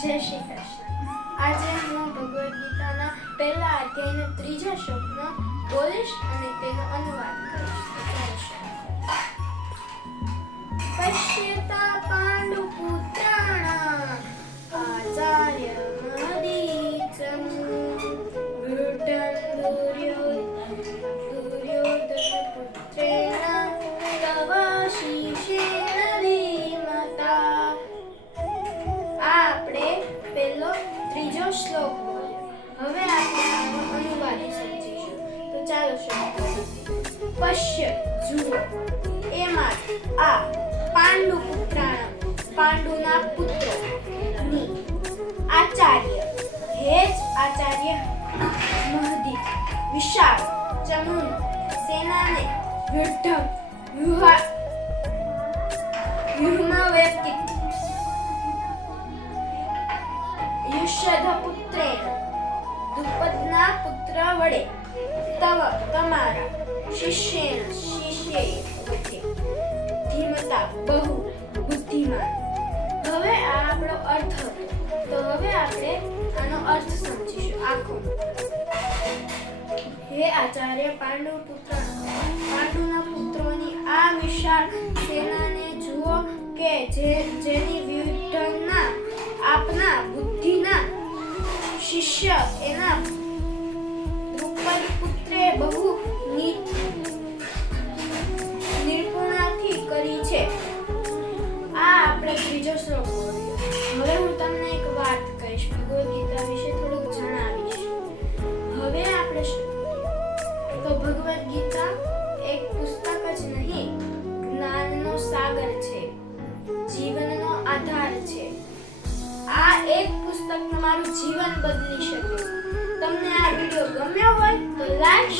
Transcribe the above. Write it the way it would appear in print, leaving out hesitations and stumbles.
જય શ્રી કૃષ્ણ. આજે હું ભગવદ્ ગીતાના પહેલા અધ્યાયના ત્રીજા શ્લોકનો બોલીશ અને તેનો અનુવાદ કરીશ. પશ્યતા પાંડુપુત્રાણામ આચાર્ય મદીચમ વૃદ્ધં દુર્યોધનપુત્રેણ તવ શીશેણ ધીમતા. આપણે પહેલો ત્રીજો શ્લોક બોલ્યો. હવે આપણે આનો અનુવાદ સમજીશું. તો ચાલો શરૂ કરીએ. પશ્ય જુઓ, એમાં આ પાંડુ પુત્રાણ પાંડુના પુત્રો ની આચાર્ય હે જ આચાર્ય મહદી વિશાળ ચમુન સેનાને વ્યુહમાં વ્યક્તિ યુષ્યધ પુત્રેણ દ્રુપદના પુત્ર વડે તવ તમારા શિષ્યેણ ધીમતા બહુ બુદ્ધિમાન. હવે આ આપણો અર્થ હતો. તો હવે આપણે આનો અર્થ સમજીશું આખો. હે આચાર્ય પાંડુના પુત્રોની આ વિશાળ સેનાને જુઓ કે જેની વ્યુઢના આપના બુદ્ધિના શિષ્ય એના દ્રુપદ પુત્રે બહુ નિપુણતાથી કરી છે. આ આપણે ત્રીજો શ્લોક બોલ્યો. હવે હું તમને એક વાત કહીશ, ભગવદ્ ગીતા વિશે થોડુંક જણાવીશ. હવે આપણે તો ભગવદ્ ગીતા એક પુસ્તક જ નહીં, જ્ઞાનનો સાગર છે, જીવનનો આધાર છે. આ એક પુસ્તક તમારું જીવન બદલી શકે. તમને આ વિડિયો ગમ્યો હોય તો લાઈક